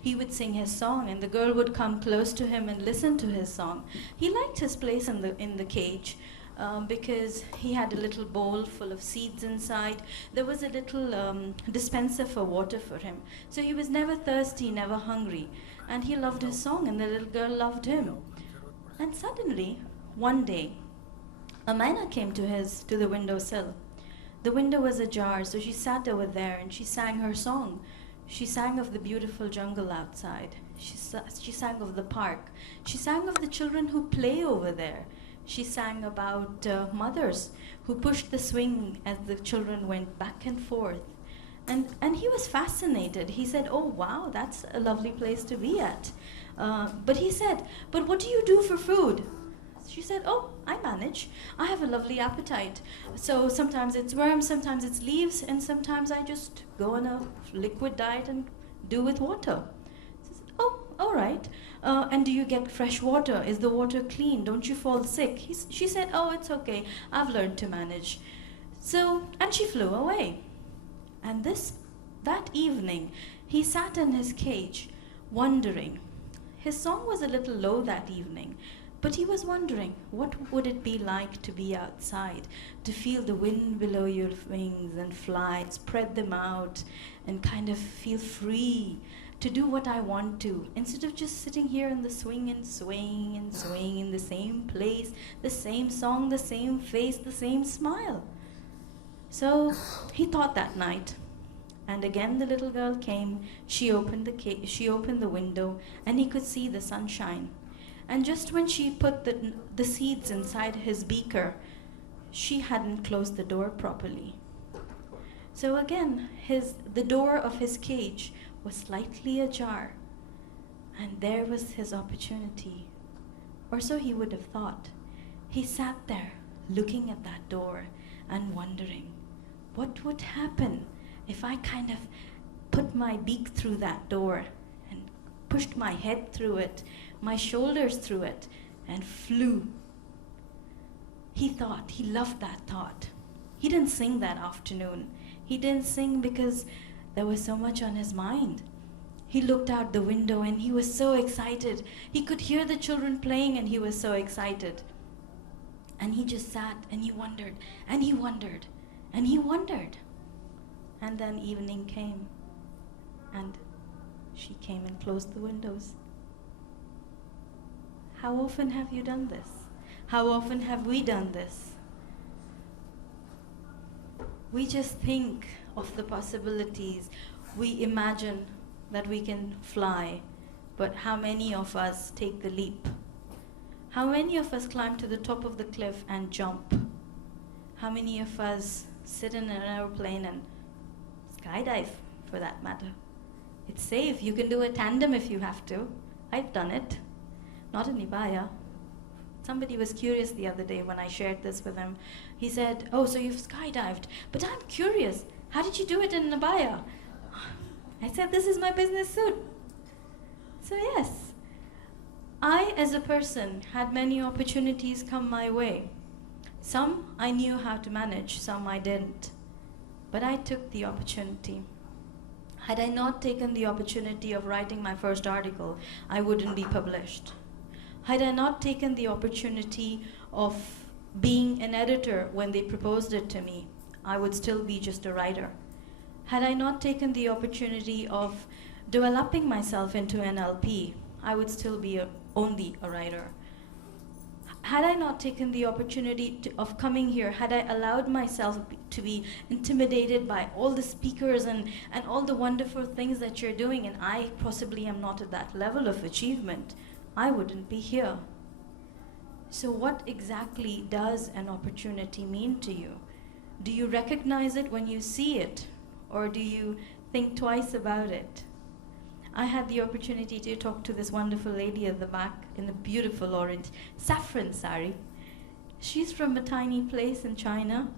he would sing his song, and the girl would come close to him and listen to his song. He liked his place in the cage. Because he had a little bowl full of seeds inside. There was a little dispenser for water for him. So he was never thirsty, never hungry. And he loved his song, and the little girl loved him. And suddenly, one day, a myna came to the windowsill. The window was ajar, so she sat over there and she sang her song. She sang of the beautiful jungle outside. She sang of the park. She sang of the children who play over there. She sang about mothers who pushed the swing as the children went back and forth. And he was fascinated. He said, "Oh, wow, that's a lovely place to be at." But he said, "But what do you do for food?" She said, "Oh, I manage. I have a lovely appetite. So sometimes it's worms, sometimes it's leaves, and sometimes I just go on a liquid diet and do with water." She said, "Oh, all right. And do you get fresh water? Is the water clean? Don't you fall sick?" She said, "Oh, it's okay. I've learned to manage." And she flew away. And that evening, he sat in his cage, wondering. His song was a little low that evening, but he was wondering, what would it be like to be outside, to feel the wind below your wings and fly, spread them out, and kind of feel free to do what I want to, instead of just sitting here in the swing and swaying and swaying in the same place, the same song, the same face, the same smile. So he thought that night. And again the little girl came, she opened the window, and he could see the sunshine. And just when she put the seeds inside his beaker, she hadn't closed the door properly. So again, the door of his cage was slightly ajar, and there was his opportunity. Or so he would have thought. He sat there, looking at that door and wondering, what would happen if I kind of put my beak through that door and pushed my head through it, my shoulders through it, and flew. He thought, he loved that thought. He didn't sing that afternoon. He didn't sing because there was so much on his mind. He looked out the window and he was so excited. He could hear the children playing and he was so excited. And he just sat and he wondered, and he wondered, and he wondered. And then evening came, and she came and closed the windows. How often have you done this? How often have we done this? We just think of the possibilities. We imagine that we can fly, but how many of us take the leap? How many of us climb to the top of the cliff and jump? How many of us sit in an airplane and skydive, for that matter? It's safe. You can do a tandem if you have to. I've done it. Not in Ibaya. Somebody was curious the other day when I shared this with him. He said, "Oh, so you've skydived. But I'm curious. How did you do it in Ibaya?" I said, "This is my business suit." So yes, I as a person had many opportunities come my way. Some I knew how to manage, some I didn't. But I took the opportunity. Had I not taken the opportunity of writing my first article, I wouldn't be published. Had I not taken the opportunity of being an editor when they proposed it to me, I would still be just a writer. Had I not taken the opportunity of developing myself into an LP, I would still be only a writer. Had I not taken the opportunity of coming here, had I allowed myself to be intimidated by all the speakers and all the wonderful things that you're doing, and I possibly am not at that level of achievement, I wouldn't be here. So what exactly does an opportunity mean to you? Do you recognize it when you see it, or do you think twice about it? I had the opportunity to talk to this wonderful lady at the back in a beautiful orange saffron sari. She's from a tiny place in China,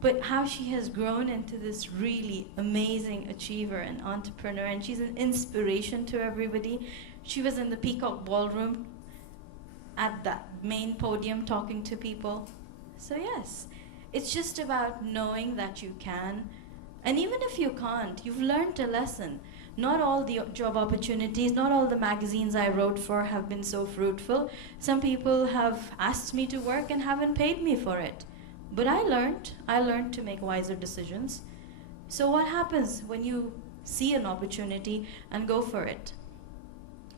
but how she has grown into this really amazing achiever and entrepreneur, and she's an inspiration to everybody. She was in the Peacock Ballroom at that main podium talking to people. So yes, it's just about knowing that you can. And even if you can't, you've learned a lesson. Not all the job opportunities, not all the magazines I wrote for have been so fruitful. Some people have asked me to work and haven't paid me for it. But I learned to make wiser decisions. So what happens when you see an opportunity and go for it?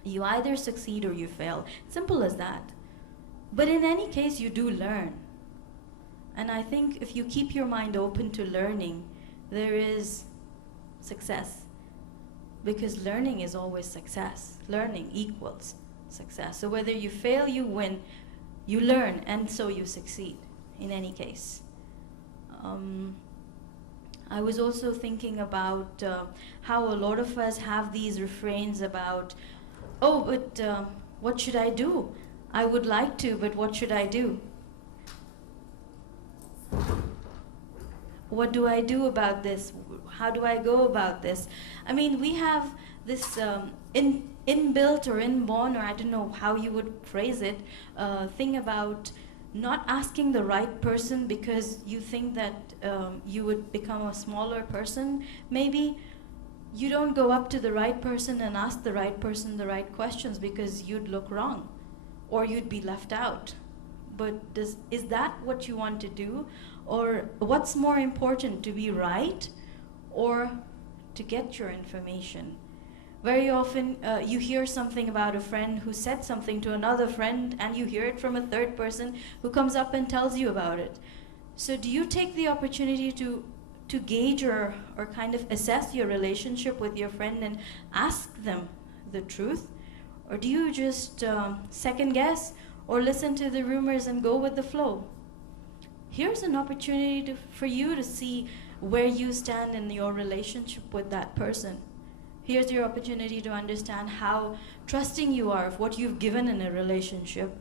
You either succeed or you fail. Simple as that. But in any case, you do learn. And I think if you keep your mind open to learning, there is success. Because learning is always success. Learning equals success. So whether you fail, you win, you learn, and so you succeed, in any case. I was also thinking about how a lot of us have these refrains about, oh, but what should I do? I would like to, but what should I do? What do I do about this? How do I go about this? I mean, we have this inbuilt or inborn, or I don't know how you would phrase it, thing about not asking the right person because you think that you would become a smaller person. Maybe you don't go up to the right person and ask the right person the right questions because you'd look wrong or you'd be left out. But is that what you want to do? Or what's more important, to be right or to get your information? Very often you hear something about a friend who said something to another friend, and you hear it from a third person who comes up and tells you about it. So do you take the opportunity to gauge or kind of assess your relationship with your friend and ask them the truth? Or do you just second guess or listen to the rumors and go with the flow? Here's an opportunity for you to see where you stand in your relationship with that person. Here's your opportunity to understand how trusting you are of what you've given in a relationship,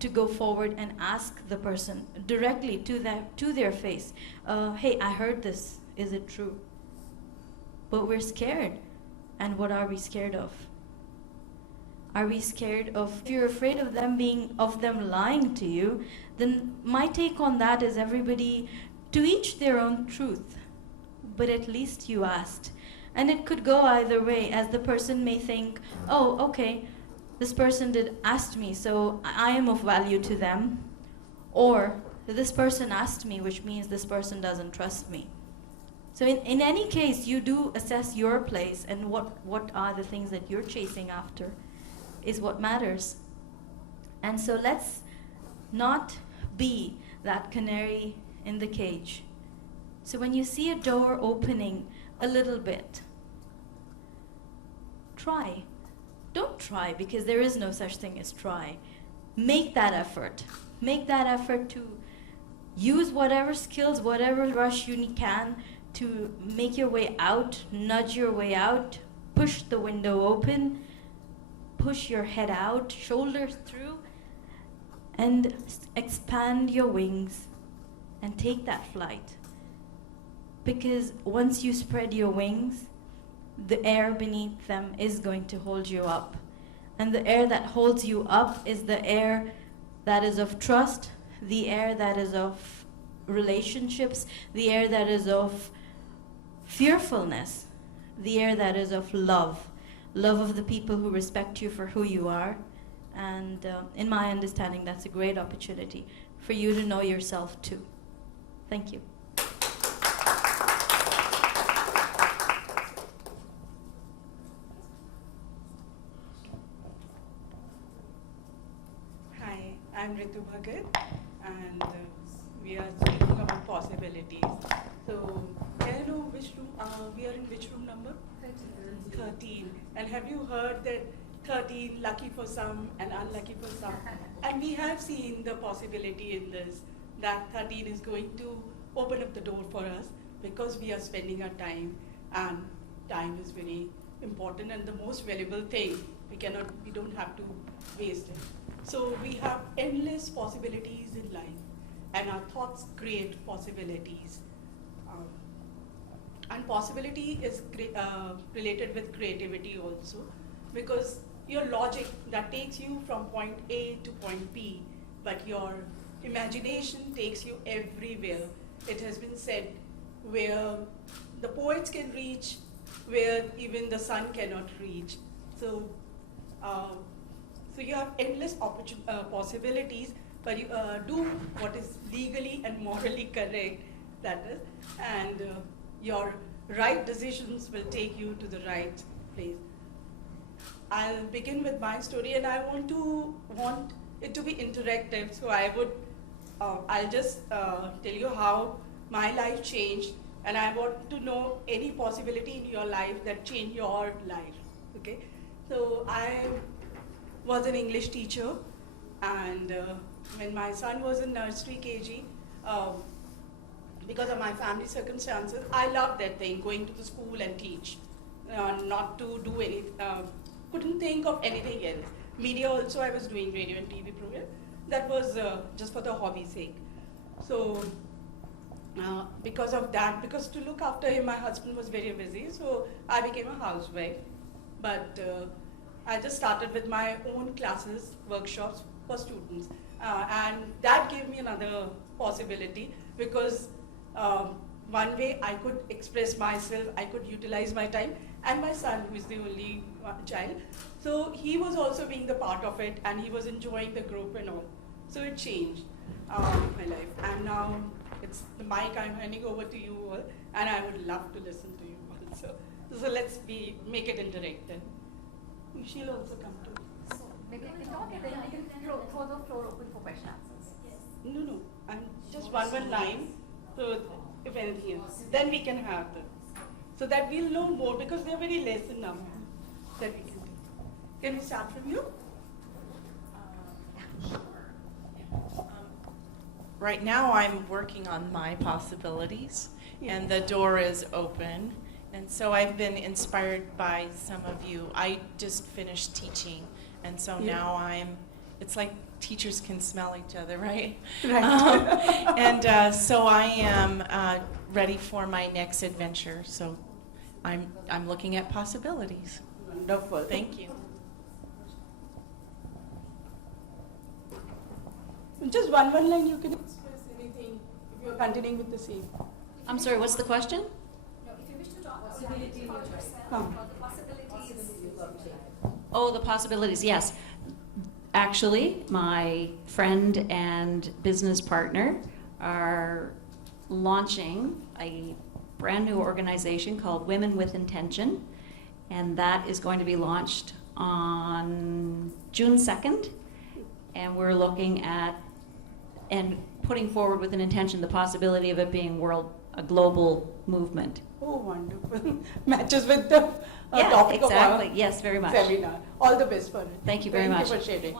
to go forward and ask the person directly to their face, hey, I heard this, is it true? But we're scared. And what are we scared of? Are we scared of, if you're afraid of them lying to you, then my take on that is everybody to each their own truth. But at least you asked. And it could go either way, as the person may think, oh, okay, this person did ask me, so I am of value to them. Or this person asked me, which means this person doesn't trust me. So in any case, you do assess your place and what are the things that you're chasing after is what matters. And so let's not be that canary in the cage. So when you see a door opening a little bit, try. Don't try, because there is no such thing as try. Make that effort. Make that effort to use whatever skills, whatever rush you can to make your way out, nudge your way out, push the window open, push your head out, shoulders through, and expand your wings and take that flight. Because once you spread your wings, the air beneath them is going to hold you up. And the air that holds you up is the air that is of trust, the air that is of relationships, the air that is of fearfulness, the air that is of love. Love of the people who respect you for who you are. And in my understanding, that's a great opportunity for you to know yourself too. Thank you. Hi, I'm Ritu Bhagat, and we are speaking about possibilities. So, can I know which room, we are in which room number? 13. And have you heard that 13, lucky for some and unlucky for some? And we have seen the possibility in this, that 13 is going to open up the door for us because we are spending our time, and time is very important and the most valuable thing. We don't have to waste it. So we have endless possibilities in life, and our thoughts create possibilities. And possibility is related with creativity also, because your logic that takes you from point A to point B, but your imagination takes you everywhere. It has been said where the poets can reach where even the sun cannot reach. So, so you have endless possibilities, but you do what is legally and morally correct, that is, and your right decisions will take you to the right place. I'll begin with my story, and I want it to be interactive. So I'll just tell you how my life changed, and I want to know any possibility in your life that changed your life. Okay, so I was an English teacher, and when my son was in nursery KG, because of my family circumstances, I loved that thing, going to the school and teach, not to do any. Couldn't think of anything else. Media also, I was doing radio and TV program. That was just for the hobby sake. So because of that, because to look after him, my husband was very busy, so I became a housewife. But I just started with my own classes, workshops for students. And that gave me another possibility, because one way I could express myself, I could utilize my time, and my son, who is the only child, so he was also being the part of it, and he was enjoying the group and all. So it changed my life. And now it's the mic I'm handing over to you all, and I would love to listen to you also. So let's make it interactive. She'll also come to. So maybe I can talk and then I can throw the floor open for question answers. Yes. No, I'm just one line. So if anything else, then we can have them, so that we'll know more, because they're very less in number that we can do. Can we start from you? Right now I'm working on my possibilities, and the door is open. And so I've been inspired by some of you. I just finished teaching, and so now it's like teachers can smell each other, right? Right. And so I am ready for my next adventure. So I'm looking at possibilities. Wonderful. Thank you. Just one line, you can express anything if you're continuing with the same. I'm sorry, what's the question? No, if you wish to talk about yourself or the possibilities. Oh, the possibilities, yes. Actually, my friend and business partner are launching a brand new organization called Women with Intention, and that is going to be launched on June 2nd, and we're looking at and putting forward with an intention the possibility of it being a global movement. Oh, wonderful. Matches with the Yeah, topic exactly. of our Yes, very much. seminar. All the best for it. Thank you very much. Thank you for sharing.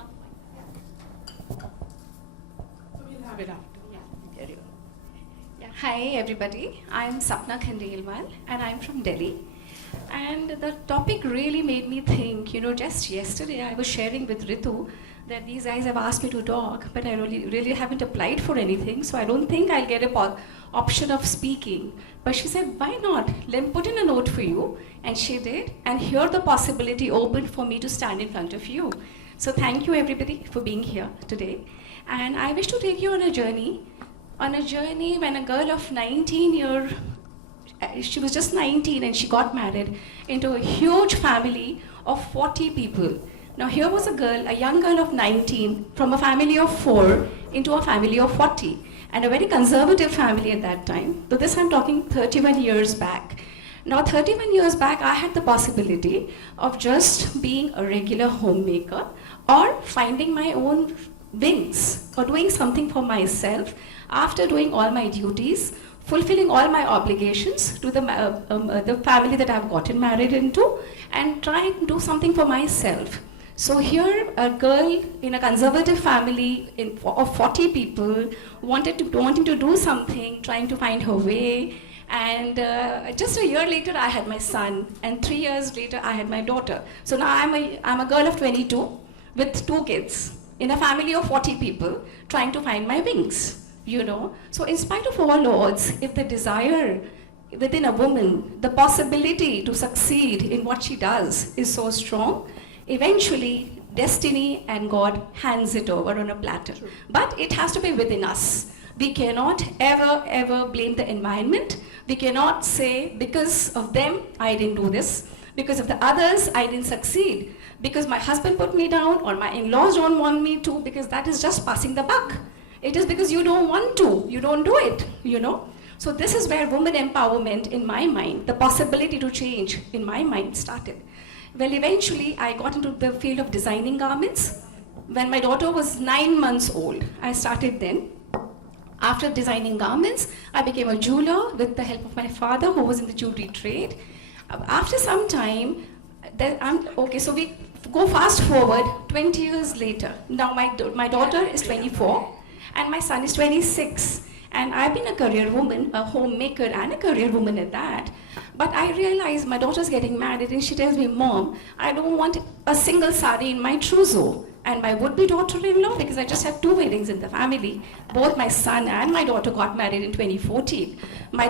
So we'll have it after. Carry on. Yeah. Hi everybody, I'm Sapna Khandelwal and I'm from Delhi. And the topic really made me think, just yesterday I was sharing with Ritu that these guys have asked me to talk, but I really haven't applied for anything, so I don't think I'll get a option of speaking. But she said, why not? Let me put in a note for you. And she did, and here the possibility opened for me to stand in front of you. So thank you everybody for being here today. And I wish to take you on a journey when a girl of 19 she was just 19 and she got married into a huge family of 40 people. Now here was a young girl of 19 from a family of 4 into a family of 40, and a very conservative family at that time. So this I'm talking 31 years back. Now 31 years back I had the possibility of just being a regular homemaker or finding my own wings or doing something for myself after doing all my duties, fulfilling all my obligations to the family that I've gotten married into, and trying to do something for myself. So here, a girl in a conservative family of 40 people wanting to do something, trying to find her way, and just a year later I had my son, and 3 years later I had my daughter. So now I'm a girl of 22 with 2 kids in a family of 40 people trying to find my wings. So in spite of all odds, if the desire within a woman, the possibility to succeed in what she does is so strong, eventually destiny and God hands it over on a platter. True. But it has to be within us. We cannot ever blame the environment. We cannot say, because of them, I didn't do this. Because of the others, I didn't succeed. Because my husband put me down, or my in-laws don't want me to, because that is just passing the buck. It is because you don't want to, you don't do it, you know. So this is where women empowerment, in my mind, the possibility to change, in my mind, started. Well, eventually, I got into the field of designing garments. When my daughter was 9 months old, I started then. After designing garments, I became a jeweler with the help of my father, who was in the jewelry trade. After some time, so we go fast forward 20 years later. Now my daughter is 24 and my son is 26. And I've been a career woman, a homemaker and a career woman at that. But I realized my daughter's getting married and she tells me, Mom, I don't want a single sari in my trousseau. And my would-be daughter-in-law, because I just had 2 weddings in the family, both my son and my daughter got married in 2014. My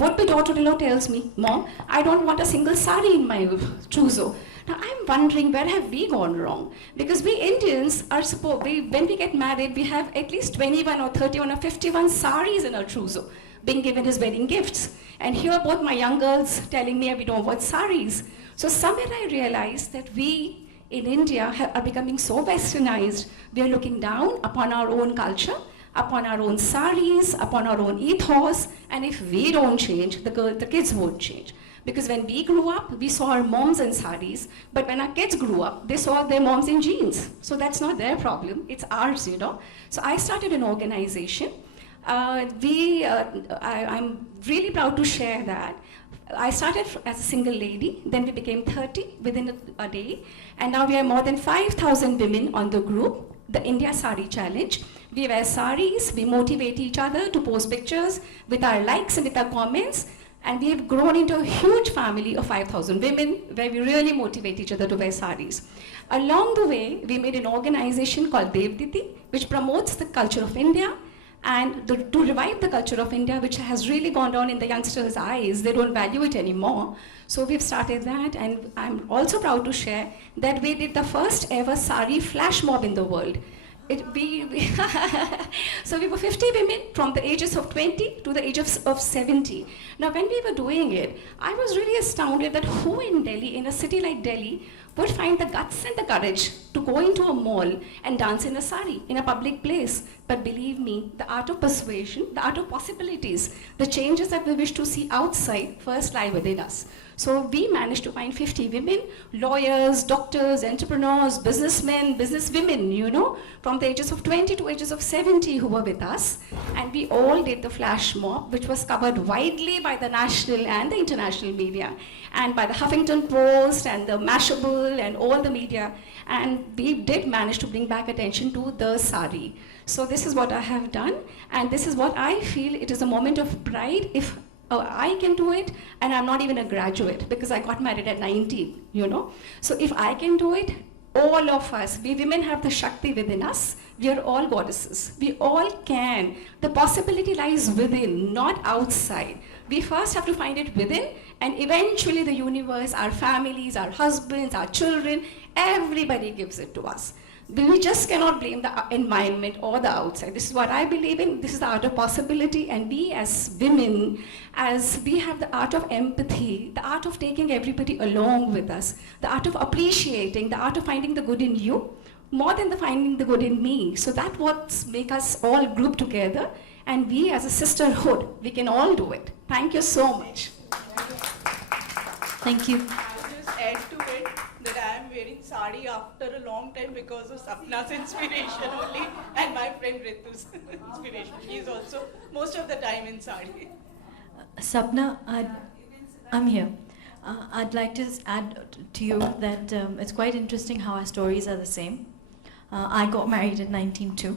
would-be daughter-in-law tells me, Mom, I don't want a single sari in my trousseau. Now I'm wondering, where have we gone wrong? Because we Indians are when we get married, we have at least 21 or 31 or 51 saris in our trousseau being given as wedding gifts. And here both my young girls telling me we don't want saris. So somewhere I realized that we in India are becoming so westernized. We are looking down upon our own culture, upon our own saris, upon our own ethos, and if we don't change, the kids won't change. Because when we grew up, we saw our moms in saris, but when our kids grew up, they saw their moms in jeans. So that's not their problem, it's ours, you know. So I started an organization. I'm really proud to share that. I started as a single lady, then we became 30 within a day, and now we are more than 5,000 women on the group, the India Sari Challenge. We wear saris, we motivate each other to post pictures with our likes and with our comments, and we have grown into a huge family of 5,000 women where we really motivate each other to wear saris. Along the way, we made an organization called Devditi, which promotes the culture of India, and to revive the culture of India, which has really gone down in the youngsters' eyes. They don't value it anymore. So we've started that, and I'm also proud to share that we did the first ever sari flash mob in the world. So we were 50 women from the ages of 20 to the age of 70. Now when we were doing it, I was really astounded that who in Delhi, in a city like Delhi, would find the guts and the courage to go into a mall and dance in a sari in a public place. But believe me, the art of persuasion, the art of possibilities, the changes that we wish to see outside first lie within us. So we managed to find 50 women, lawyers, doctors, entrepreneurs, businessmen, businesswomen, you know, from the ages of 20 to ages of 70 who were with us. And we all did the flash mob, which was covered widely by the national and the international media, and by the Huffington Post and the Mashable and all the media. And we did manage to bring back attention to the sari. So this is what I have done, and this is what I feel it is a moment of pride if I can do it, and I'm not even a graduate because I got married at 19, you know. So if I can do it, all of us, we women have the Shakti within us. We are all goddesses. We all can. The possibility lies within, not outside. We first have to find it within, and eventually the universe, our families, our husbands, our children, everybody gives it to us. We just cannot blame the environment or the outside. This is what I believe in. This is the art of possibility. And we as women, as we have the art of empathy, the art of taking everybody along with us, the art of appreciating, the art of finding the good in you, more than the finding the good in me. So that's what makes us all group together. And we as a sisterhood, we can all do it. Thank you so much. Thank you. I'll just add to it that I am wearing sari after a long time because of Sapna's inspiration only, and my friend Ritu's inspiration. She's also most of the time in sari. Sapna, I'm here. I'd like to add to you that it's quite interesting how our stories are the same. I got married at 19 too,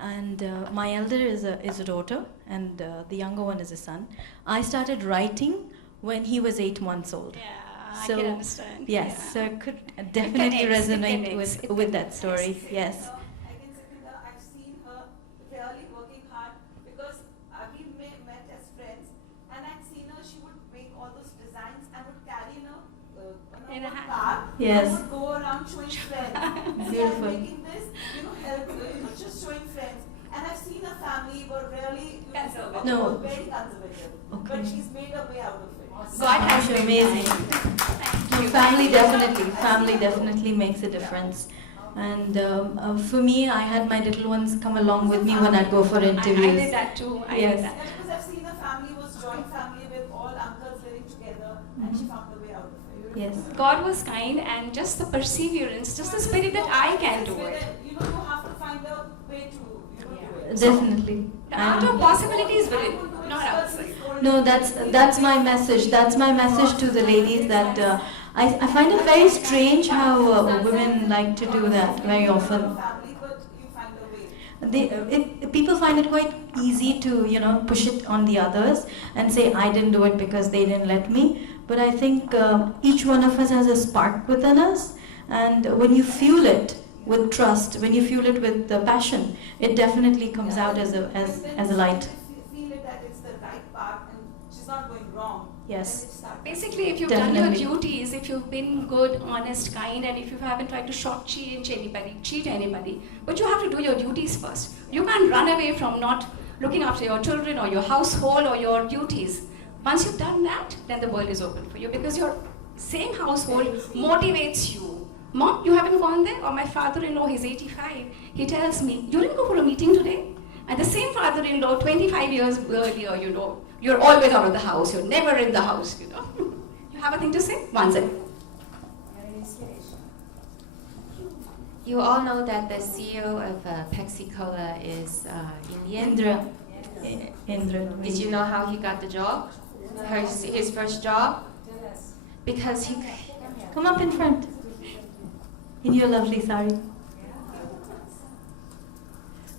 and my elder is a daughter, and the younger one is a son. I started writing when he was 8 months old. Yeah, So, I can understand. Yes, Yeah. so it could definitely connects, it resonate connects, it with that connects, story. Yes. I can say that I've seen her really working hard because we met as friends, and I'd seen her. She would make all those designs and would carry in In a a hand. car. Yes. And would go around showing friends. See, I'm Beautiful. making this, help, just showing friends. And I've seen her family family were really Conservative. No. very conservative. Okay. But she's made a way out of it. God has Gosh, been amazing. kind. No, family definitely makes a difference. And for me, I had my little ones come along with me when I'd go for I interviews. did that too. I Yes. did that. Yeah, because I've seen the family was joint family with all uncles living together, and she found a way out of it. Yes. God was kind, and just the perseverance, just the spirit that I can do it. You know, you have to find a way to, do it. Definitely. The art of possibilities within, not outside. No, that's my message. That's my message to the ladies that I find it very strange how women like to do that very often. Family, but you find a way. People find it quite easy to push it on the others and say I didn't do it because they didn't let me. But I think each one of us has a spark within us, and when you fuel it with trust, when you fuel it with passion, it definitely comes out as a light. Feel it that it's the right path and she's not going wrong. Yes. Then it starts. Basically, if you've Definitely. done your duties, if you've been good, honest, kind, and if you haven't tried to shortchange anybody, cheat anybody, but you have to do your duties first. You can't run away from not looking after your children or your household or your duties. Once you've done that, then the world is open for you because your same household motivates you. Mom, you haven't gone there? Or my father-in-law, he's 85. He tells me, you didn't go for a meeting today? And the same father-in-law, 25 years earlier, you're always out of the house. You're never in the house, You have a thing to say? One second. You all know that the CEO of Pepsi Cola is Indian. Indra. Did you know how he got the job? His first job? Because he. Come up in front. In your lovely sari.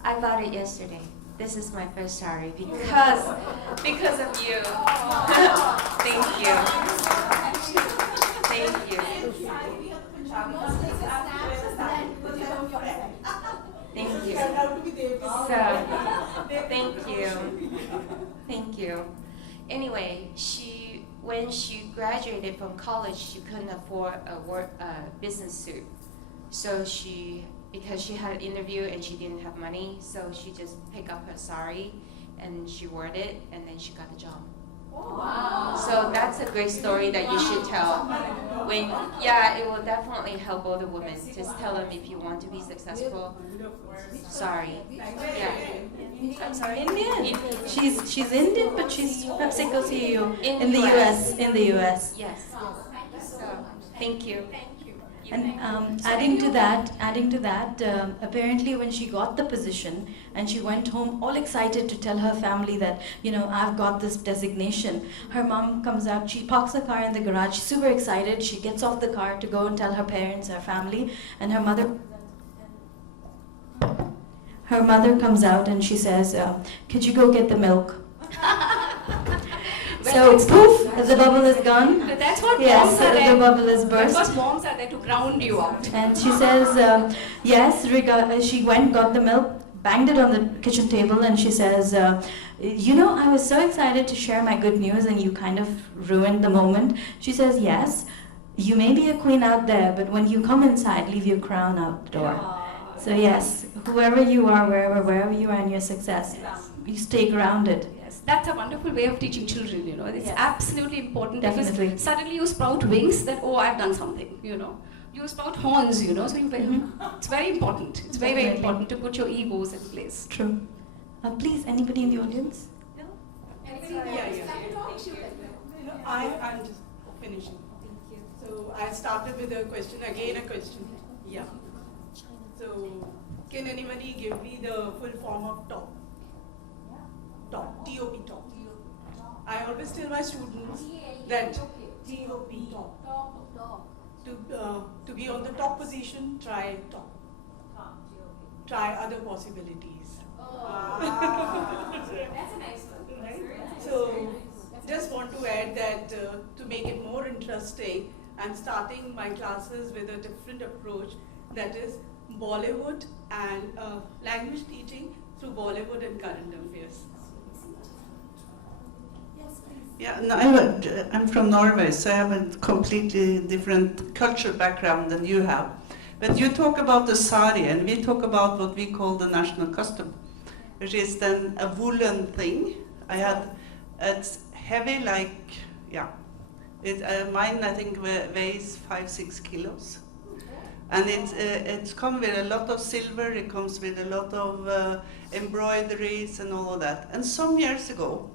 I bought it yesterday. This is my first sari because of you. Thank you. Thank you. Thank you. So, thank you. Thank you. Anyway, when she graduated from college, she couldn't afford a business suit. So because she had an interview and she didn't have money, so she just picked up her sari and she wore it, and then she got the job. Wow. So that's a great story that you should tell. It will definitely help older women. Just tell them if you want to be successful. Sorry. Yeah. I'm sorry. Indian. She's Indian, but she's PepsiCo CEO in the US. US. In the US. Yes. So, thank you. And adding to that, apparently when she got the position and she went home all excited to tell her family that, I've got this designation. Her mom comes out, she parks the car in the garage, super excited. She gets off the car to go and tell her parents, her family, and her mother comes out and she says, could you go get the milk? So poof, the bubble is gone. That's what Yes, moms are there. the bubble is That's burst. what moms are there to ground you out. And she says, yes, she went, got the milk, banged it on the kitchen table, and she says, I was so excited to share my good news and you kind of ruined the moment. She says, yes, you may be a queen out there, but when you come inside, leave your crown out the door. So yes, whoever you are, wherever you are in your success, you stay grounded. Yes, that's a wonderful way of teaching children, It's Yes. absolutely important Definitely. because suddenly you sprout wings that, I've done something, You sprout horns, so it's very important. It's very, very Definitely. important to put your egos in place. True. Please, anybody in the audience? I'm just finishing. So I started with a question, again a question. Yeah. So can anybody give me the full form of top? Top, T-O-P, top. I always tell my students that T-O-P, top. To be on the top position, try top. Try other possibilities. That's a nice one. Right? So just want to add that to make it more interesting, I'm starting my classes with a different approach, that is Bollywood and language teaching through Bollywood and current affairs. Yeah, no, I'm from Norway, so I have a completely different cultural background than you have. But you talk about the sari, and we talk about what we call the national custom. which is then a woolen thing. It's heavy like, yeah. Mine I think weighs 5-6 kilos. And it's come with a lot of silver, it comes with a lot of embroideries and all of that. And some years ago,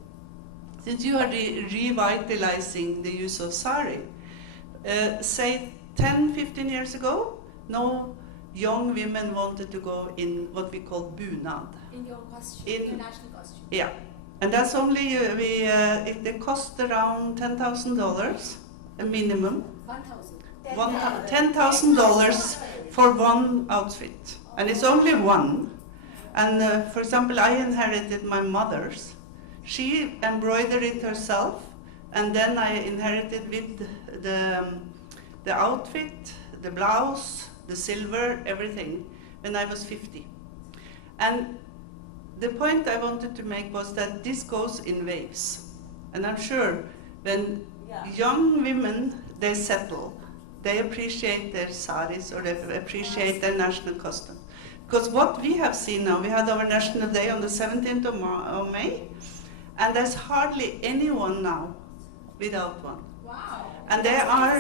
since you are revitalizing the use of sari, say 10-15 years ago, no young women wanted to go in what we call bunad. In your costume, in your national costume. Yeah, and that's only, it cost around $10,000, a minimum. 1,000. $10,000 for one outfit, and it's only one. And for example, I inherited my mother's. She embroidered it herself, and then I inherited with the outfit, the blouse, the silver, everything, when I was 50. And the point I wanted to make was that this goes in waves. And I'm sure when young women, they settle, they appreciate their saris or they appreciate their national costume. Because what we have seen now, we had our National Day on the 17th of May, and there's hardly anyone now without one. Wow. And they are,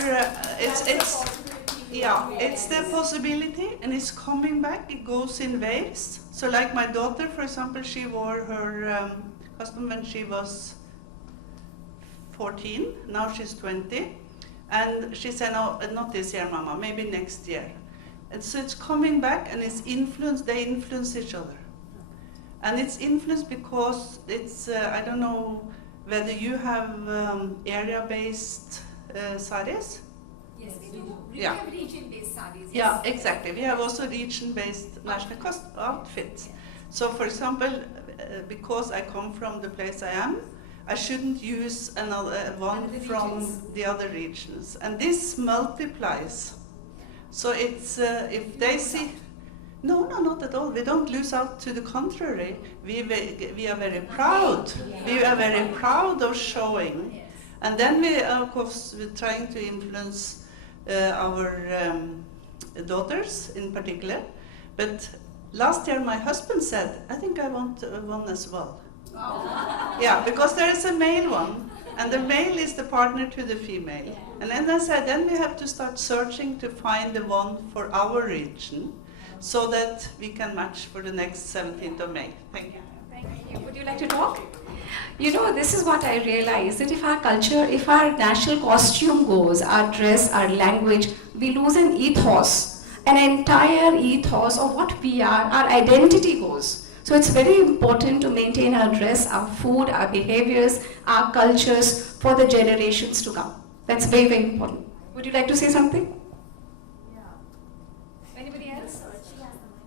it's the possibility, and it's coming back, it goes in waves. So like my daughter, for example, she wore her costume when she was 14, now she's 20. And she said, no, not this year, Mama, maybe next year. And so it's coming back, and it's influenced, they influence each other. And it's influenced because it's, I don't know whether you have area-based saris? Yes, we do. We Yeah. have region-based sarees. Yeah, exactly. We have also region-based national outfits. So for example, because I come from the place I am, I shouldn't use another one from the other regions. And this multiplies. So it's, if they see, no, not at all. We don't lose out, to the contrary. We are very proud. We are very proud of showing. And then we, of course, we're trying to influence our daughters in particular. But last year my husband said, I think I want one as well. Yeah, because there is a male one, and the male is the partner to the female. And then I said, then we have to start searching to find the one for our region, so that we can match for the next 17th of May. Thank you. Thank you. Would you like to talk? You know, this is what I realized, that if our culture, if our national costume goes, our dress, our language, we lose an ethos, an entire ethos of what we are, our identity goes. So it's very important to maintain our dress, our food, our behaviors, our cultures for the generations to come. That's very, very important. Would you like to say something? Yeah. Anybody else?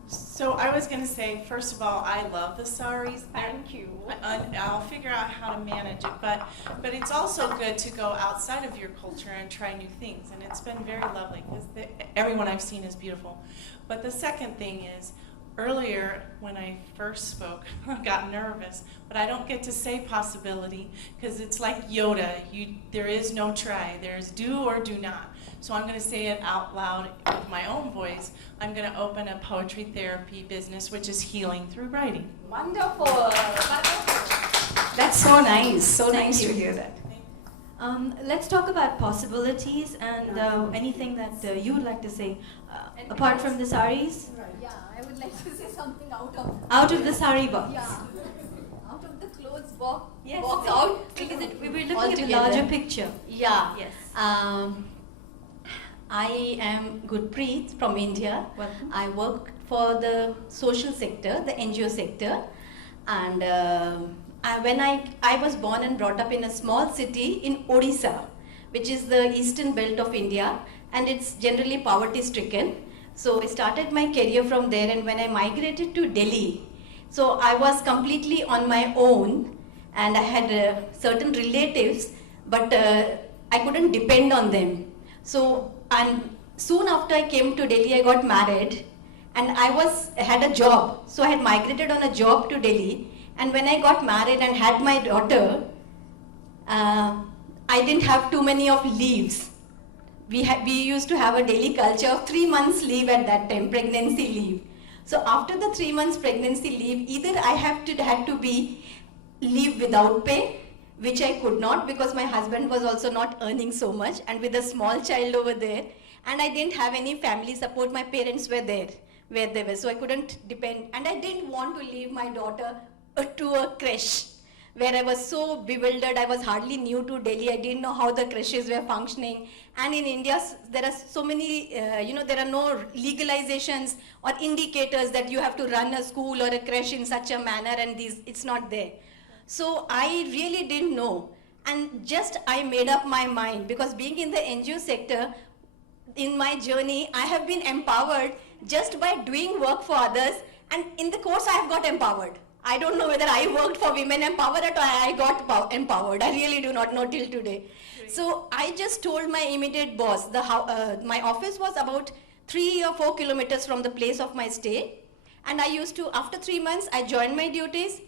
So I was going to say, first of all, I love the saris. Thank you. I'll figure out how to manage it, but it's also good to go outside of your culture and try new things, and it's been very lovely because everyone I've seen is beautiful. But the second thing is, earlier when I first spoke, I got nervous, but I don't get to say possibility because it's like Yoda. There is no try. There's do or do not. So I'm going to say it out loud with my own voice. I'm going to open a poetry therapy business, which is healing through writing. Wonderful. That's so nice. So nice to hear that. Let's talk about possibilities and anything that you would like to say, apart from the saris. Yeah, I would like to say something out of the sari box. Yeah, out of the clothes box. Yes, box out. because we were looking Altogether. at a larger picture. Yeah. Yes. I am Gurpreet from India. Welcome. I work for the social sector, the NGO sector, and when I was born and brought up in a small city in Odisha, which is the eastern belt of India, and it's generally poverty-stricken. So I started my career from there, and when I migrated to Delhi, so I was completely on my own, and I had certain relatives, but I couldn't depend on them. So, and soon after I came to Delhi, I got married, and I had a job. So I had migrated on a job to Delhi, and when I got married and had my daughter, I didn't have too many of leaves. We used to have a daily culture of 3 months leave at that time, pregnancy leave. So after the 3 months pregnancy leave, either I had to be leave without pay, which I could not because my husband was also not earning so much, and with a small child over there, and I didn't have any family support. My parents were there where they were, so I couldn't depend, and I didn't want to leave my daughter to a creche where I was so bewildered. I was hardly new to Delhi. I didn't know how the creches were functioning. And in India, there are so many, there are no legalizations or indicators that you have to run a school or a creche in such a manner, and it's not there. So I really didn't know. And just I made up my mind, because being in the NGO sector, in my journey, I have been empowered just by doing work for others, and in the course I have got empowered. I don't know whether I worked for Women Empowered or I got empowered. I really do not know till today. Great. So I just told my immediate boss, my office was about 3 or 4 kilometers from the place of my stay, and I used to, after 3 months, I joined my duties.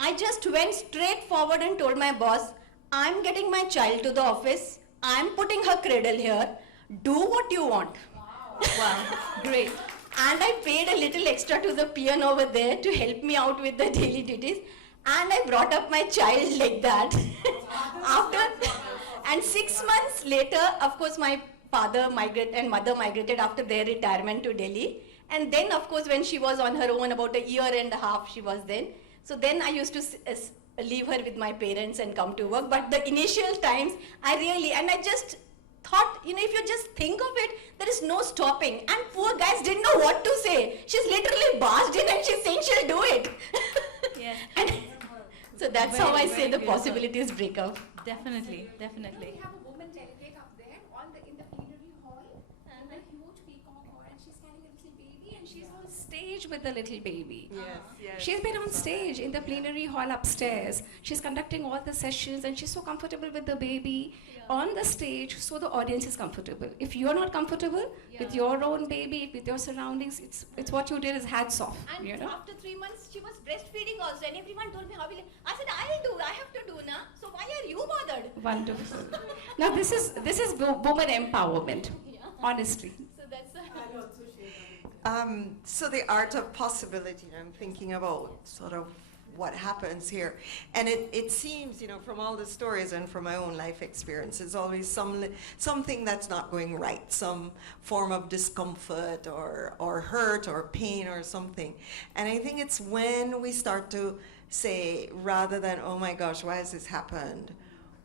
I just went straight forward and told my boss, I'm getting my child to the office, I'm putting her cradle here, do what you want. Wow, great. And I paid a little extra to the peon over there to help me out with the daily duties. And I brought up my child like that. And 6 months later, of course, my father and mother migrated after their retirement to Delhi. And then, of course, when she was on her own, about a year and a half she was then. So then I used to leave her with my parents and come to work. But the initial times, I just thought, if you just think of it, there is no stopping. And poor guys didn't know what to say. She's literally barged in and she's saying she'll do it. Yes. And so that's how I say the possibilities break up. Definitely, definitely. We have a woman delegate up there in the plenary hall, in a huge peacock hall, and she's carrying a little baby, and she's on stage with the little baby. Yes. She's been on stage in the plenary hall upstairs. She's conducting all the sessions, and she's so comfortable with the baby on the stage, so the audience is comfortable. If you're not comfortable with your own baby, with your surroundings, it's what you did is hats off. And after 3 months, she was breastfeeding also, and everyone told me how will I said, I have to do now. So why are you bothered? Wonderful. Now this is woman empowerment, honestly. So that's So the art of possibility, I'm thinking about sort of what happens here. And it seems, from all the stories and from my own life experience, there's always something that's not going right, some form of discomfort or hurt or pain or something. And I think it's when we start to say, rather than, oh my gosh, why has this happened?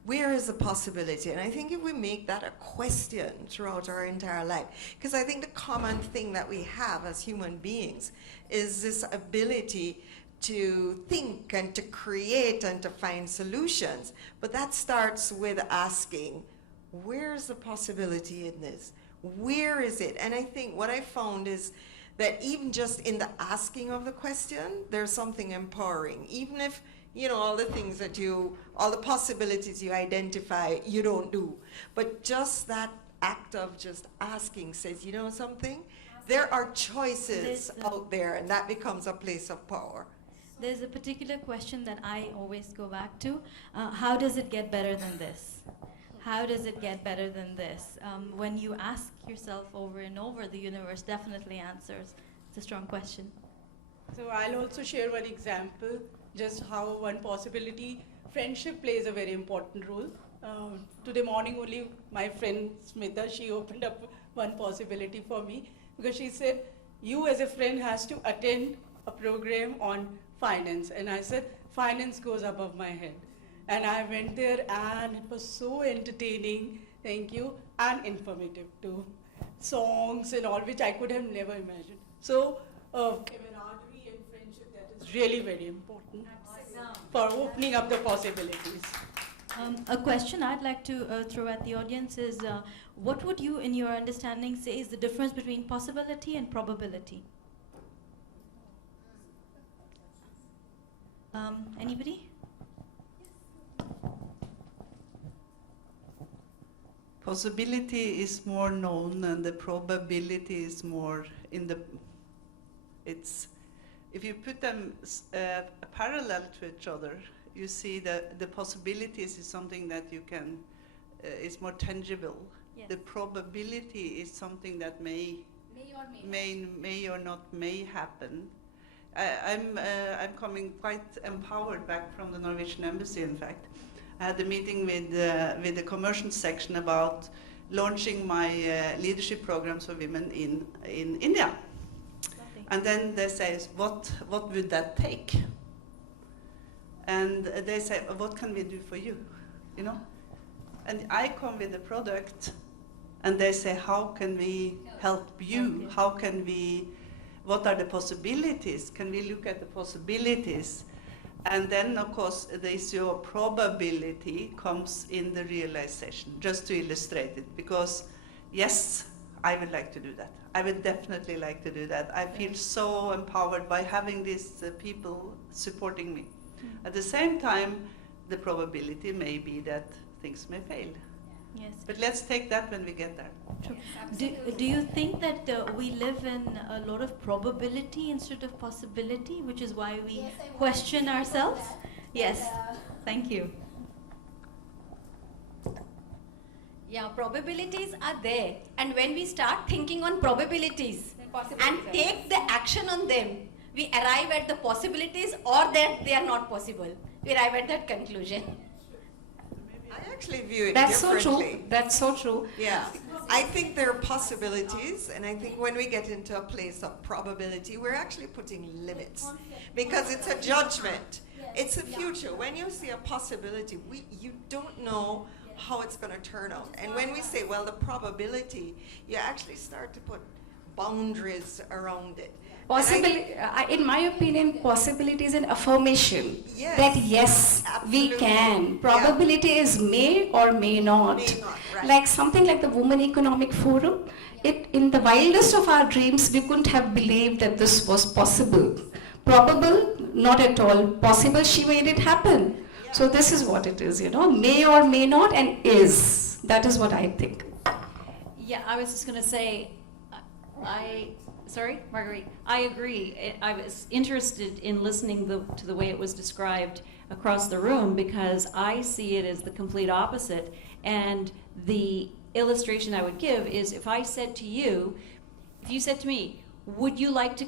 Where is the possibility? And I think if we make that a question throughout our entire life, because I think the common thing that we have as human beings is this ability to think and to create and to find solutions. But that starts with asking, where's the possibility in this? Where is it? And I think what I found is that even just in the asking of the question, there's something empowering. Even if, all the things all the possibilities you identify, you don't do. But just that act of just asking says, something? There are choices out there, and that becomes a place of power. There's a particular question that I always go back to. How does it get better than this? How does it get better than this? When you ask yourself over and over, the universe definitely answers. It's a strong question. So I'll also share one example, just how one possibility, friendship plays a very important role. Today morning only, my friend Smita, she opened up one possibility for me, because she said, you as a friend has to attend a program on finance. And I said, finance goes above my head. And I went there, and it was so entertaining, thank you, and informative too. Songs and all, which I could have never imagined. So camaraderie and friendship, that is really very important for opening up the possibilities. A question I'd like to throw at the audience is, what would you, in your understanding, say is the difference between possibility and probability? Anybody? Possibility is more known, and the probability is more in the. It's if you put them parallel to each other, you see that the possibilities is something that you can is more tangible. Yes. The probability is something that may may or not may happen. I'm coming quite empowered back from the Norwegian embassy. In fact, I had a meeting with the commercial section about launching my leadership programs for women in India. And then they say, what would that take? And they say, what can we do for you? You know? And I come with a product, and they say, how can we help you? How can we, what are the possibilities? Can we look at the possibilities? And then, of course, the issue of probability comes in the realization, just to illustrate it. Because, yes, I would like to do that. I would definitely like to do that. I feel so empowered by having these people supporting me. At the same time, the probability may be that things may fail. Yes. But let's take that when we get there. True. Do you think that we live in a lot of probability instead of possibility, which is why we question ourselves? Yes. Thank you. Yeah, probabilities are there. And when we start thinking on probabilities and take the action on them, we arrive at the possibilities or that they are not possible. We arrive at that conclusion. I actually view it That's so differently. true. That's so true. Yeah, I think there are possibilities, and I think when we get into a place of probability, we're actually putting limits because it's a judgment. It's a future. When you see a possibility, you don't know how it's going to turn out. And when we say, well, the probability, you actually start to put boundaries around it. In my opinion, possibility is an affirmation Yes, that yes, we absolutely. can. Probability is may or may not. May not, right. Like something like the Women Economic Forum, in the wildest of our dreams, we couldn't have believed that this was possible. Probable, not at all. Possible, she made it happen. So this is what it is, may or may not, and is. That is what I think. Yeah, I was just going to say, sorry, Marguerite, I agree. I was interested in listening to the way it was described across the room because I see it as the complete opposite. And the illustration I would give is if you said to me, would you like to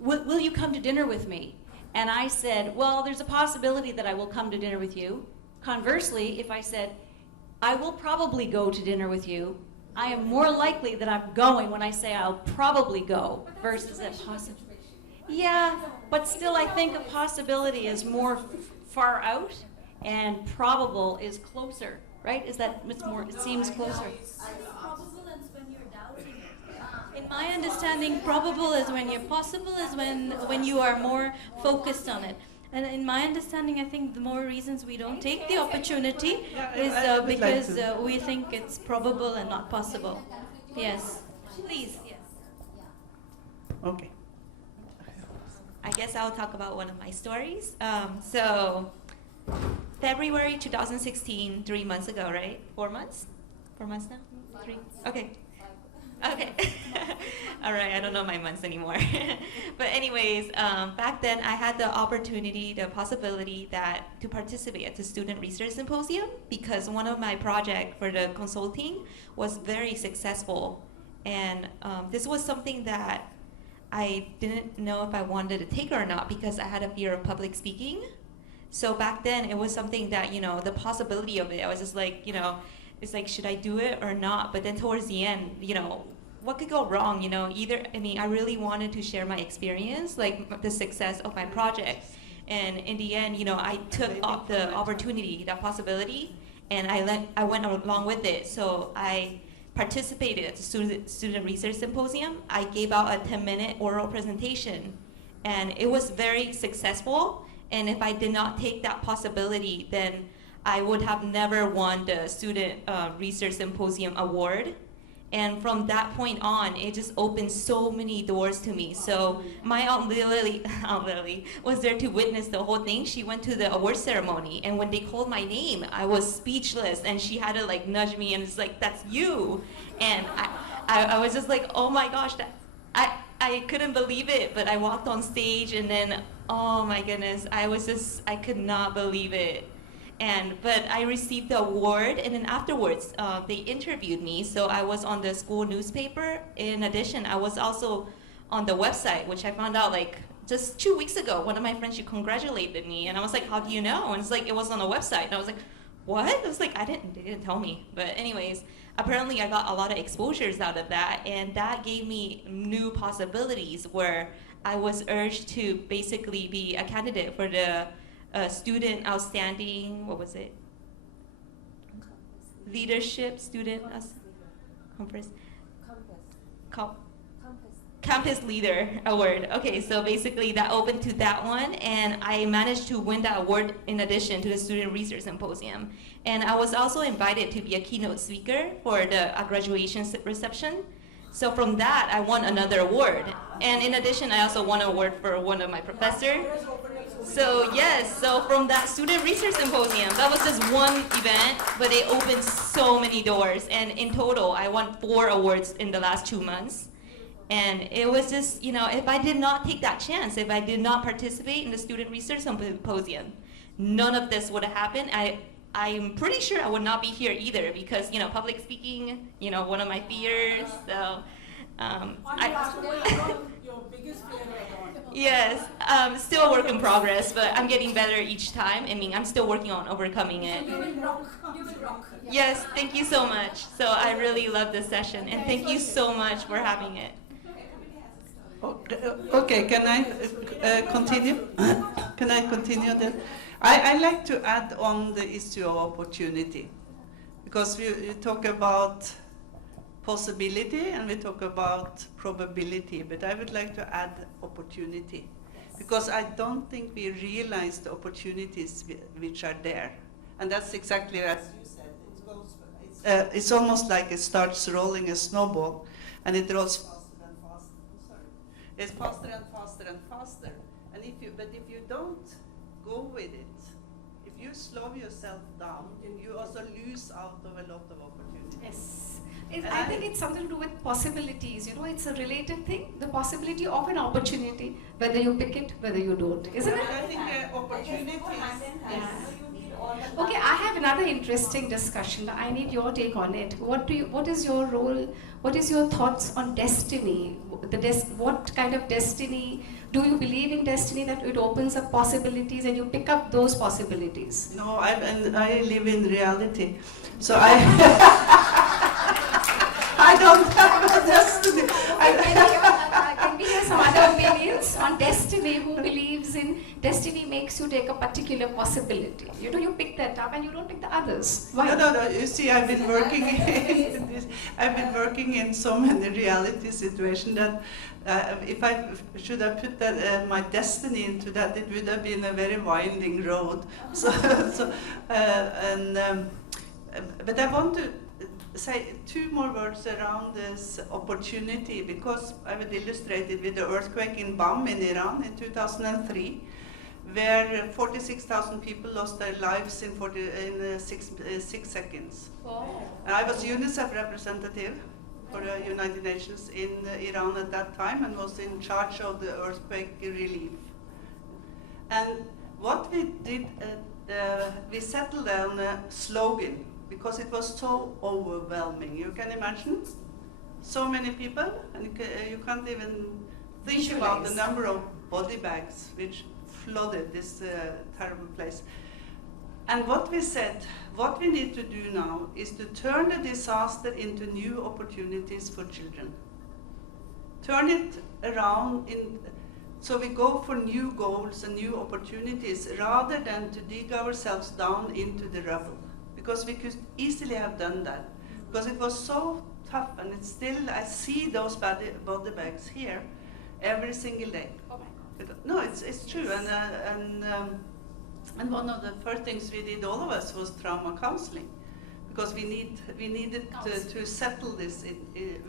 will you come to dinner with me? And I said, well, there's a possibility that I will come to dinner with you. Conversely, if I said, I will probably go to dinner with you, I am more likely that I'm going when I say I'll probably go versus a possibility. Yeah, but still I think a possibility is more far out and probable is closer, right? It seems closer. In my understanding, probable is when you're possible is when you are more focused on it. And in my understanding, I think the more reasons we don't take the opportunity is because we think it's probable and not possible. Yes. Please. Yes. Okay. I guess I'll talk about one of my stories. So, February 2016, 3 months ago, right? 4 months? 4 months now? 3? Okay. Okay. All right, I don't know my months anymore. But anyways, back then I had the opportunity, the possibility to participate at the Student Research Symposium because one of my projects for the consulting was very successful. And this was something that I didn't know if I wanted to take or not because I had a fear of public speaking. So back then it was something that, the possibility of it, I was just like, it's like, should I do it or not? But then towards the end, what could go wrong? I really wanted to share my experience, like the success of my project. And in the end, I took up the opportunity, that possibility, and I went along with it. So I participated at the Student Research Symposium. I gave out a 10-minute oral presentation, and it was very successful. And if I did not take that possibility, then I would have never won the Student Research Symposium Award. And from that point on, it just opened so many doors to me. So my Aunt Lily was there to witness the whole thing. She went to the award ceremony, and when they called my name, I was speechless, and she had to nudge me, and it's like, that's you. And I was just like, oh my gosh, I couldn't believe it, but I walked on stage, and then, oh my goodness, I could not believe it. But I received the award, and then afterwards they interviewed me. So I was on the school newspaper. In addition, I was also on the website, which I found out like just 2 weeks ago. One of my friends, she congratulated me, and I was like, "How do you know?" And it's like it was on the website, and I was like, "What?" It was like they didn't tell me. But anyways, apparently I got a lot of exposures out of that, and that gave me new possibilities where I was urged to basically be a candidate for the student outstanding, what was it? Leadership student conference. Campus Leader Award. Okay, so basically that opened to that one, and I managed to win that award in addition to the Student Research Symposium. And I was also invited to be a keynote speaker for the graduation reception. So from that, I won another award. And in addition, I also won an award for one of my professors. So yes, so from that Student Research Symposium, that was just one event, but it opened so many doors. And in total, I won 4 awards in the last 2 months. And it was just, if I did not take that chance, if I did not participate in the Student Research Symposium, none of this would have happened. I'm pretty sure I would not be here either because, public speaking, one of my fears. So, your biggest fear yes, still a work in progress, but I'm getting better each time. I mean, I'm still working on overcoming it. You will rock. You will rock. Yes, thank you so much. So I really love this session, and thank you so much for having it. Okay, can I continue? Can I continue then? I like to add on the issue of opportunity, because you talk about possibility and we talk about probability, but I would like to add opportunity, because I don't think we realize the opportunities which are there. And that's exactly as you said. It's almost like it starts rolling a snowball, and it rolls faster and faster. It's faster and faster and faster. And if you don't go with it, if you slow yourself down, you also lose out of a lot of opportunities. Yes. I think it's something to do with possibilities. It's a related thing. The possibility of an opportunity, whether you pick it, whether you don't, isn't it? I think opportunities. Okay, I have another interesting discussion. I need your take on it. What is your role? What is your thoughts on destiny? What kind of destiny? Do you believe in destiny, that it opens up possibilities and you pick up those possibilities? No, I live in reality. So I don't have a destiny. Can we hear some other opinions on destiny? Who believes in destiny makes you take a particular possibility? You pick that up and you don't pick the others. Why? No. You see, I've been working in this. I've been working in so many reality situations that if I should have put that my destiny into that, it would have been a very winding road. But I want to say 2 more words around this opportunity, because I would illustrate it with the earthquake in Bam in Iran in 2003, where 46,000 people lost their lives in 6 seconds. Wow. And I was UNICEF representative for the United Nations in Iran at that time and was in charge of the earthquake relief. And what we did, we settled on a slogan, because it was so overwhelming. You can imagine so many people, and you can't even think about the number of body bags which flooded this terrible place. And what we said, what we need to do now is to turn the disaster into new opportunities for children. Turn it around so we go for new goals and new opportunities rather than to dig ourselves down into the rubble. Because we could easily have done that. Because it was so tough, and it's still, I see those body bags here every single day. Oh my God. No, it's true. And one of the first things we did, all of us, was trauma counseling, because we needed to settle this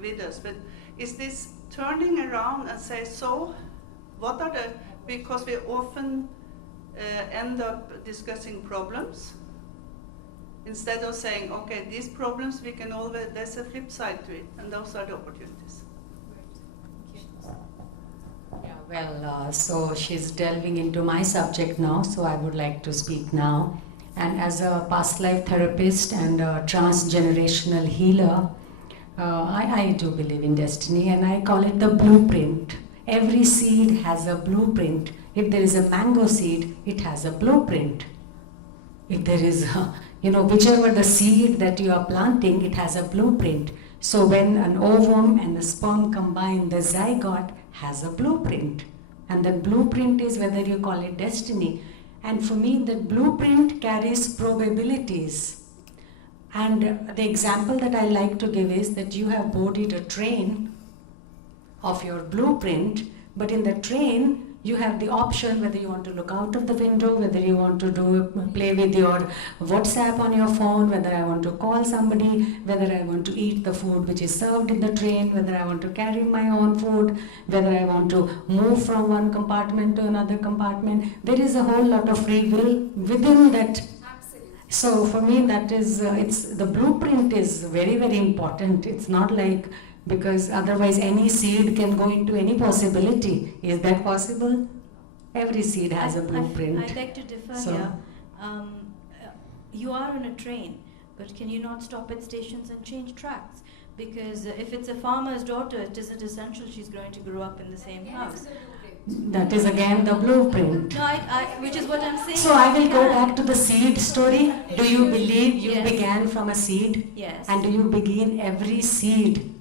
with us. But is this turning around and say, so what are because we often end up discussing problems instead of saying, okay, these problems we can always, there's a flip side to it, and those are the opportunities. Yeah, well, so she's delving into my subject now, so I would like to speak now. And as a past life therapist and a transgenerational healer, I do believe in destiny, and I call it the blueprint. Every seed has a blueprint. If there is a mango seed, it has a blueprint. If there is, whichever the seed that you are planting, it has a blueprint. So when an ovum and a sperm combine, the zygote has a blueprint. And that blueprint is whether you call it destiny. And for me, that blueprint carries probabilities. And the example that I like to give is that you have boarded a train of your blueprint, but in the train, you have the option whether you want to look out of the window, whether you want to play with your WhatsApp on your phone, whether I want to call somebody, whether I want to eat the food which is served in the train, whether I want to carry my own food, whether I want to move from one compartment to another compartment. There is a whole lot of free will within that. So for me, that is, the blueprint is very, very important. It's not like, because otherwise any seed can go into any possibility. Is that possible? Every seed has a blueprint. I'd like to differ here. You are on a train, but can you not stop at stations and change tracks? Because if it's a farmer's daughter, it isn't essential she's going to grow up in the same house. That is again the blueprint. No, which is what I'm saying. So I will go back to the seed story. Do you believe you began from a seed? Yes. And do you begin every seed?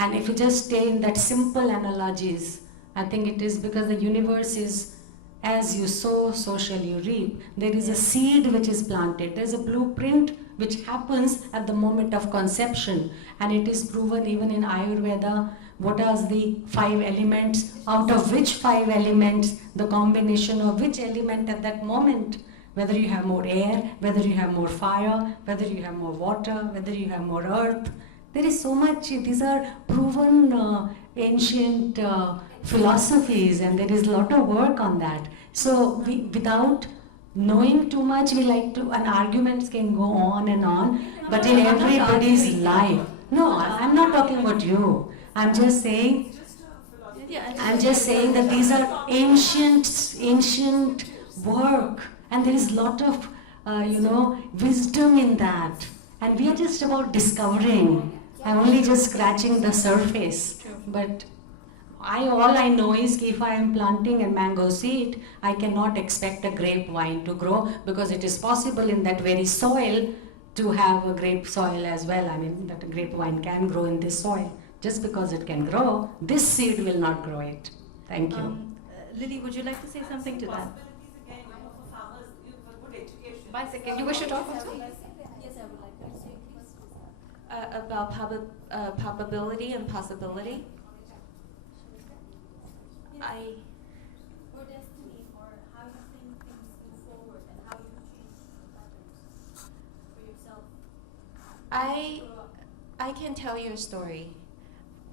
And if you just stay in that simple analogies, I think it is because the universe is, as you sow, so shall you reap. There is a seed which is planted. There's a blueprint which happens at the moment of conception. And it is proven even in Ayurveda, what are the 5 elements, out of which 5 elements, the combination of which element at that moment, whether you have more air, whether you have more fire, whether you have more water, whether you have more earth. There is so much, these are proven ancient philosophies, and there is a lot of work on that. So without knowing too much, we like to, and arguments can go on and on, but in everybody's life. No, I'm not talking about you. I'm just saying that these are ancient work, and there is a lot of, wisdom in that. And we are just about discovering. I'm only just scratching the surface. But all I know is if I am planting a mango seed, I cannot expect a grapevine to grow, because it is possible in that very soil to have a grape soil as well. I mean, that a grapevine can grow in this soil. Just because it can grow, this seed will not grow it. Thank you. Lily, would you like to say something to that? One second, you wish to talk also? Yes, I would like to say. About probability and possibility. Or destiny, or how you think things move forward, and how you change patterns for yourself. I can tell you a story.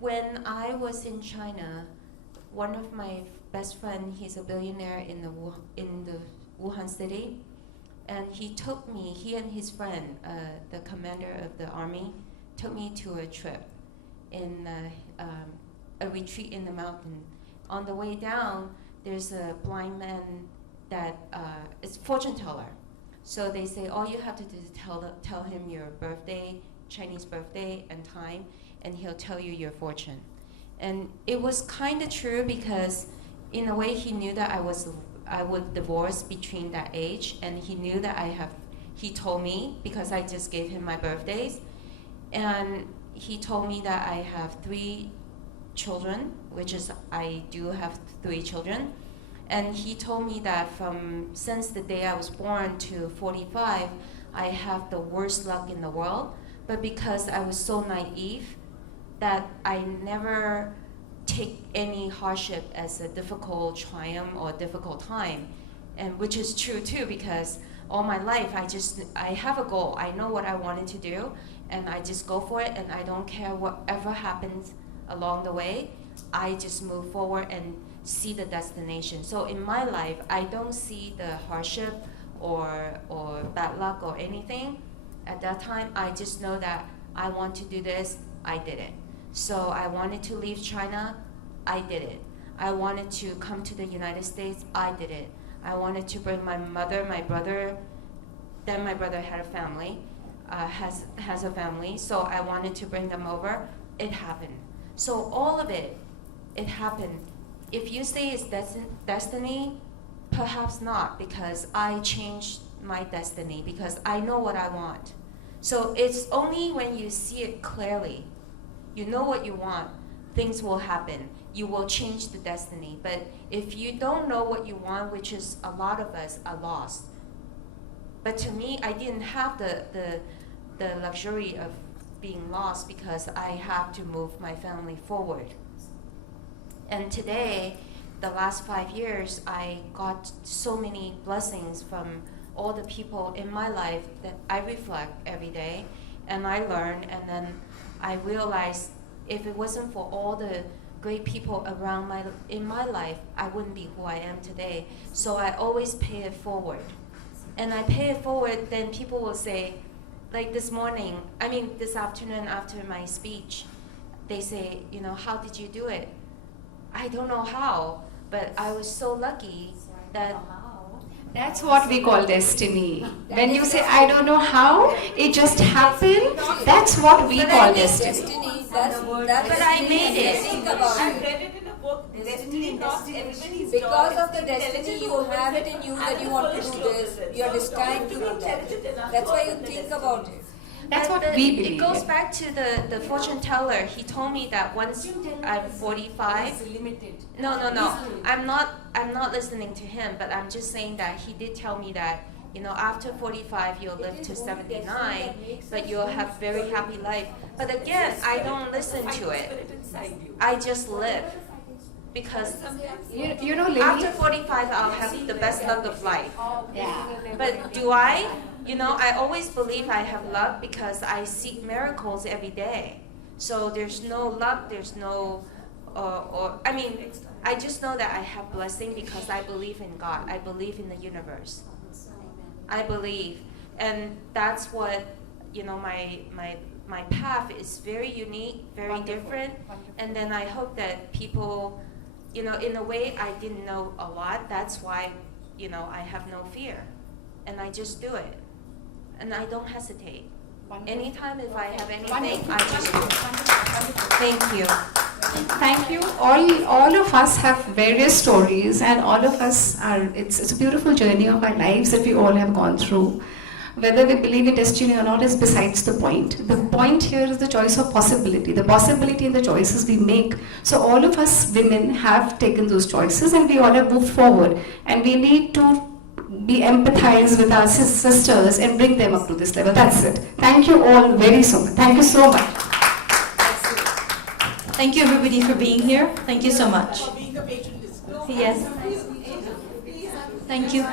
When I was in China, one of my best friend, he's a billionaire in the Wuhan city, and he and his friend, the commander of the army, took me to a trip in a retreat in the mountain. On the way down, there's a blind man that is fortune teller. So they say all you have to do is tell him your birthday, Chinese birthday and time, and he'll tell you your fortune. And it was kind of true, because in a way he knew that I would divorce between that age, and he knew that he told me, because I just gave him my birthdays, and he told me that I have 3 children, which is I do have 3 children. And he told me that since the day I was born to 45, I have the worst luck in the world. But because I was so naive that I never take any hardship as a difficult triumph or difficult time, and which is true too, because all my life I have a goal. I know what I wanted to do, and I just go for it, and I don't care whatever happens along the way. I just move forward and see the destination. So in my life, I don't see the hardship or bad luck or anything. At that time, I just know that I want to do this, I did it. So I wanted to leave China, I did it. I wanted to come to the United States, I did it. I wanted to bring my mother, my brother then my brother had a family, has a family, so I wanted to bring them over. It happened. So all of it happened. If you say it's destiny, perhaps not, because I changed my destiny, because I know what I want. So it's only when you see it clearly, you know what you want, things will happen. You will change the destiny. But if you don't know what you want, which is a lot of us are lost. But to me, I didn't have the luxury of being lost because I have to move my family forward. And today, the last 5 years, I got so many blessings from all the people in my life that I reflect every day, and I learn, and then I realize if it wasn't for all the great people around in my life, I wouldn't be who I am today. So I always pay it forward. And I pay it forward, then people will say, like this afternoon after my speech, they say, how did you do it? I don't know how, but I was so lucky that... That's what we call destiny. When you say, I don't know how, it just happened, that's what we call destiny. But I made it. Think about it. Read it in a book. Destiny, not everybody's because of the destiny, you have it in you that you want to do this. You're destined to do that. That's why you think about it. That's what we believe. It goes back to the fortune teller. He told me that once I'm 45. No. I'm not listening to him, but I'm just saying that he did tell me that, after 45 you'll live to 79, but you'll have very happy life. But again, I don't listen to it. I just live. Because after 45 I'll have the best luck of life. Yeah. But do I? I always believe I have luck because I seek miracles every day. So there's no luck, there's no, I just know that I have blessing because I believe in God. I believe in the universe. I believe. And that's what, my path is very unique, very different. And then I hope that people, in a way I didn't know a lot. That's why, I have no fear. And I just do it. And I don't hesitate. Anytime if I have anything, I just do. Thank you. Thank you. All of us have various stories, and all of us it's a beautiful journey of our lives that we all have gone through. Whether we believe in destiny or not is besides the point. The point here is the choice of possibility, the possibility in the choices we make. So all of us women have taken those choices and we all have moved forward. And we need to be empathized with our sisters and bring them up to this level. That's it. Thank you all very so much. Thank you so much. Thank you everybody for being here. Thank you so much. For being the patron listener. Yes. Thank you.